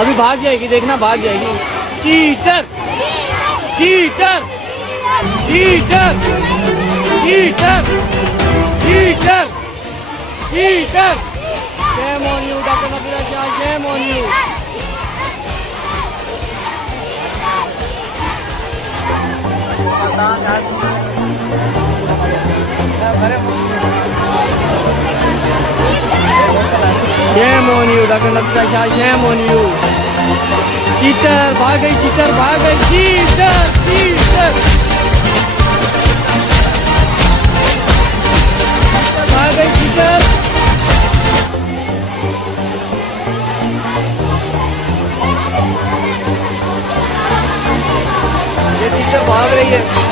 अभी भाग जाएगी, देखना भाग जाएगी। Cheater cheater cheater cheater cheater cheater. Shame on you, Dr. Nafisa, shame on you. Shame on you, Dr. Nafisa, shame on you. Cheater भाग गई, चीटर भाग गई, चीटर चीटर भाग गई, चीटर। ये चीटर भाग रही है।